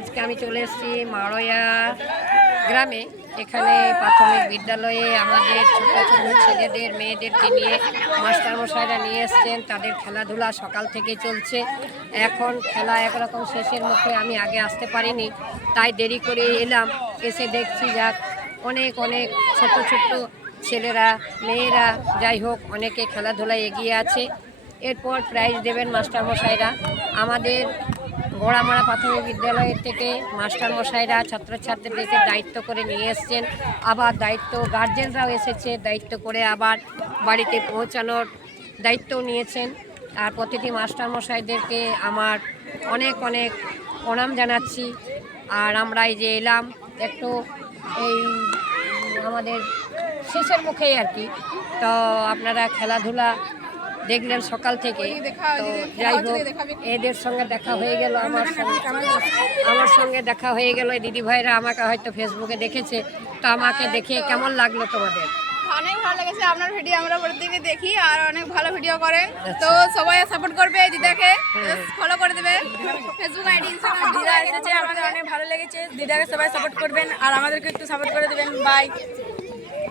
আজকে আমি চলে এসেছি মাড়ইয়া গ্রামে। এখানে প্রাথমিক বিদ্যালয়ে আমাদের ছোট ছোট ছেলেদের মেয়েদেরকে নিয়ে মাস্টারমশাইরা নিয়ে এসছেন। তাদের খেলাধুলা সকাল থেকে চলছে। এখন খেলা একরকম শেষের মুখে। আমি আগে আসতে পারিনি, তাই দেরি করে এলাম। এসে দেখছি যাক অনেক অনেক ছোট ছোট ছেলেরা মেয়েরা যাই হোক অনেকে খেলাধুলায় এগিয়ে আছে। এরপর প্রাইজ দেবেন মাস্টারমশাইরা। আমাদের গোড়ামারা প্রাথমিক বিদ্যালয়ের থেকে মাস্টারমশাইরা ছাত্রছাত্রীদেরকে দায়িত্ব করে নিয়ে এসছেন। আবার দায়িত্ব গার্জেনরাও এসেছে, দায়িত্ব করে আবার বাড়িতে পৌঁছানোর দায়িত্বও নিয়েছেন। আর প্রতিটি মাস্টারমশাইদেরকে আমার অনেক অনেক প্রণাম জানাচ্ছি। আর আমরা এই যে এলাম একটু এই আমাদের শেষের মুখেই আর কি। তো আপনারা খেলাধুলা দেখলেন সকাল থেকে। তো যাই হোক এদের সঙ্গে দেখা হয়ে গেল, আমার সঙ্গে দেখা হয়ে গেল। দিদি ভাইরা আমাকে হয়তো ফেসবুকে দেখেছে, তো আমাকে দেখে কেমন লাগলো তোমাদের? অনেক ভালো লেগেছে। আপনার ভিডিও আমরা প্রত্যেকে দেখি আর অনেক ভালো ভিডিও করেন। তো সবাই সাপোর্ট করবে, দিদাকে ফলো করে দেবে, ফেসবুক আইডি ইনস্টাগ্রাম। দিদা এসেছে, আমাদের অনেক ভালো লেগেছে। দিদাকে সবাই সাপোর্ট করবেন আর আমাদেরকে একটু সাপোর্ট করে দেবেন। বাই।